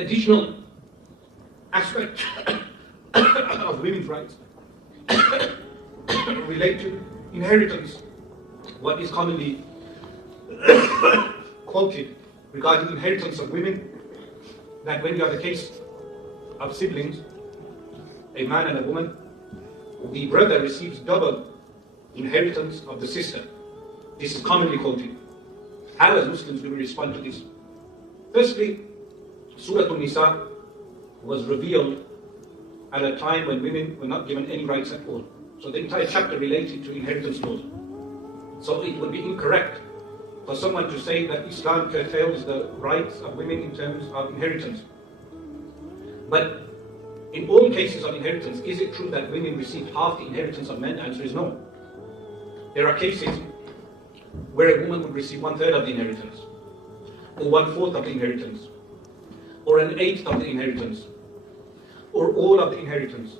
additional aspect of women's rights relate to inheritance. What is commonly quoted regarding inheritance of women, that when you have a case of siblings, a man and a woman, the brother receives double inheritance of the sister. This is commonly quoted. How as Muslims do we respond to this? Firstly, Surah An-Nisa was revealed at a time when women were not given any rights at all. So the entire chapter related to inheritance laws. So it would be incorrect for someone to say that Islam curtails the rights of women in terms of inheritance. But in all cases of inheritance, is it true that women receive half the inheritance of men? The answer is no. There are cases where a woman would receive 1/3 of the inheritance, or 1/4 of the inheritance, or 1/8 of the inheritance, or all of the inheritance.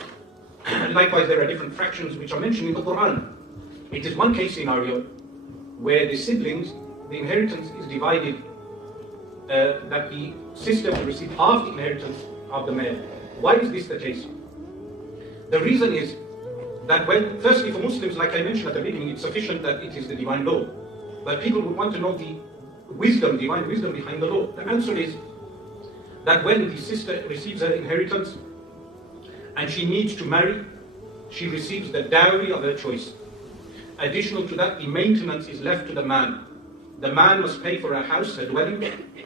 Likewise, there are different fractions which are mentioned in the Quran. It is one case scenario where the siblings, the inheritance is divided, that the sister will receive half the inheritance of the male. Why is this the case? The reason is that firstly for Muslims, like I mentioned at the beginning, it's sufficient that it is the divine law. But people would want to know the divine wisdom behind the law. The answer is that when the sister receives her inheritance and she needs to marry, she receives the dowry of her choice. Additional to that, the maintenance is left to the man. The man must pay for a house, a dwelling,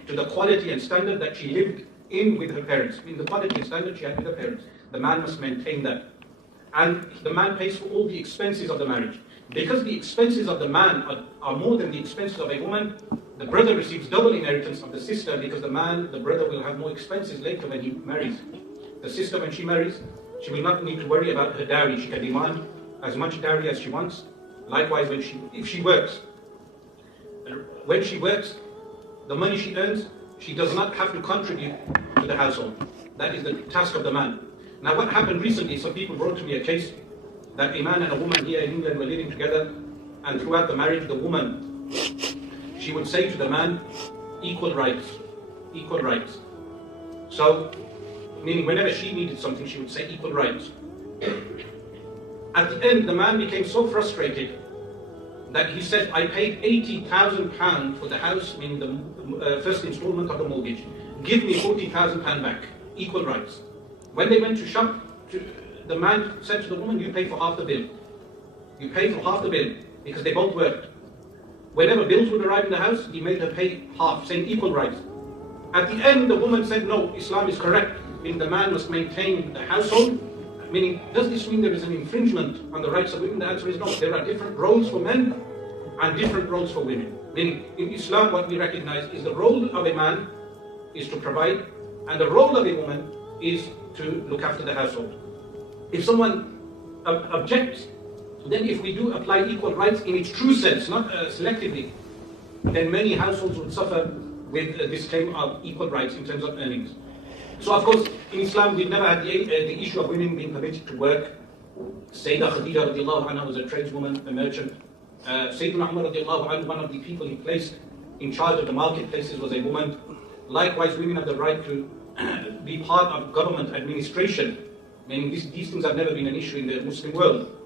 to the quality and standard that she lived in with her parents. In the quality and standard she had with her parents. The man must maintain that. And the man pays for all the expenses of the marriage. Because the expenses of the man are more than the expenses of a woman, the brother receives double inheritance of the sister, because the brother will have more expenses later when he marries. The sister, when she marries, she will not need to worry about her dowry. She can demand as much dowry as she wants. Likewise, if she works, when she works, the money she earns, she does not have to contribute to the household. That is the task of the man. Now, what happened recently, some people brought to me a case that a man and a woman here in England were living together, and throughout the marriage, the woman, she would say to the man, equal rights, equal rights. So, meaning whenever she needed something, she would say equal rights. At the end, the man became so frustrated that he said, I paid £80,000 for the house, meaning the first installment of the mortgage. Give me £40,000 back, equal rights. When they went to shop, the man said to the woman, you pay for half the bill. You pay for half the bill, because they both worked. Whenever bills would arrive in the house, he made her pay half, saying equal rights. At the end, the woman said, no, Islam is correct, meaning the man must maintain the household. Meaning, does this mean there is an infringement on the rights of women? The answer is no. There are different roles for men and different roles for women. Meaning, in Islam, what we recognize is the role of a man is to provide, and the role of a woman is to look after the household. If someone objects, then if we do apply equal rights in its true sense, not selectively, then many households would suffer with this claim of equal rights in terms of earnings. So of course, in Islam, we've never had the issue of women being permitted to work. 𝗕𝗿ص𝗲 was a tradeswoman, a merchant. Sayyidina Umar radiallahu anhu, one of the people he placed in charge of the marketplaces, was a woman. Likewise, women have the right to be part of government administration, meaning these things have never been an issue in the Muslim world.